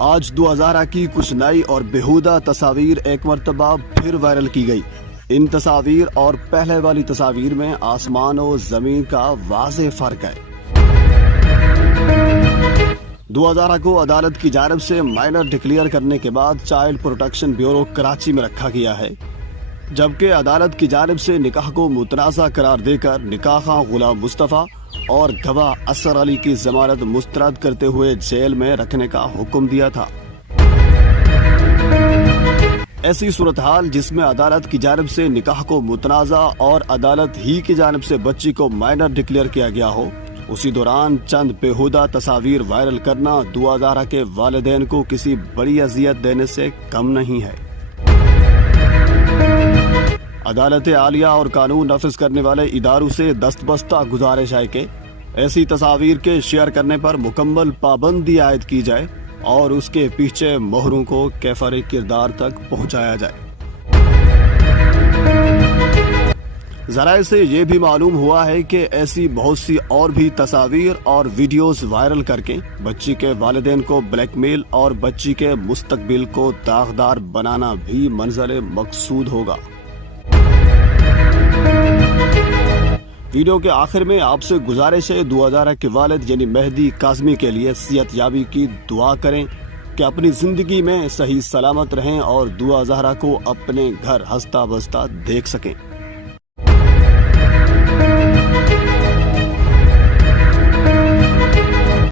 آج 2000 کی کچھ نئی اور بیہودہ تصاویر ایک مرتبہ پھر وائرل کی گئی۔ ان تصاویر اور پہلے والی تصاویر میں آسمان و زمین کا واضح فرق ہے۔ 2000 کو عدالت کی جانب سے مائنر ڈکلیئر کرنے کے بعد چائلڈ پروٹیکشن بیورو کراچی میں رکھا گیا ہے، جبکہ عدالت کی جانب سے نکاح کو متنازع قرار دے کر نکاح خواں غلام مصطفیٰ اور گواہ اثر علی کی ضمانت مسترد کرتے ہوئے جیل میں رکھنے کا حکم دیا تھا۔ ایسی صورتحال جس میں عدالت کی جانب سے نکاح کو متنازع اور عدالت ہی کی جانب سے بچی کو مائنر ڈکلیئر کیا گیا ہو، اسی دوران چند بیہودہ تصاویر وائرل کرنا 2000 کے والدین کو کسی بڑی اذیت دینے سے کم نہیں ہے۔ عدالت عالیہ اور قانون نافذ کرنے والے اداروں سے دستبستہ گزارش ہے کہ ایسی تصاویر کے شیئر کرنے پر مکمل پابندی عائد کی جائے اور اس کے پیچھے مہروں کو کیفر کردار تک پہنچایا جائے۔ ذرائع سے یہ بھی معلوم ہوا ہے کہ ایسی بہت سی اور بھی تصاویر اور ویڈیوز وائرل کر کے بچی کے والدین کو بلیک میل اور بچی کے مستقبل کو داغدار بنانا بھی منظر مقصود ہوگا۔ ویڈیو کے آخر میں آپ سے گزارش ہے 2000 کے والد یعنی مہدی کاظمی کے لیے صحت یابی کی دعا کریں کہ اپنی زندگی میں صحیح سلامت رہیں اور 2000 کو اپنے گھر ہنستا بستا دیکھ سکیں۔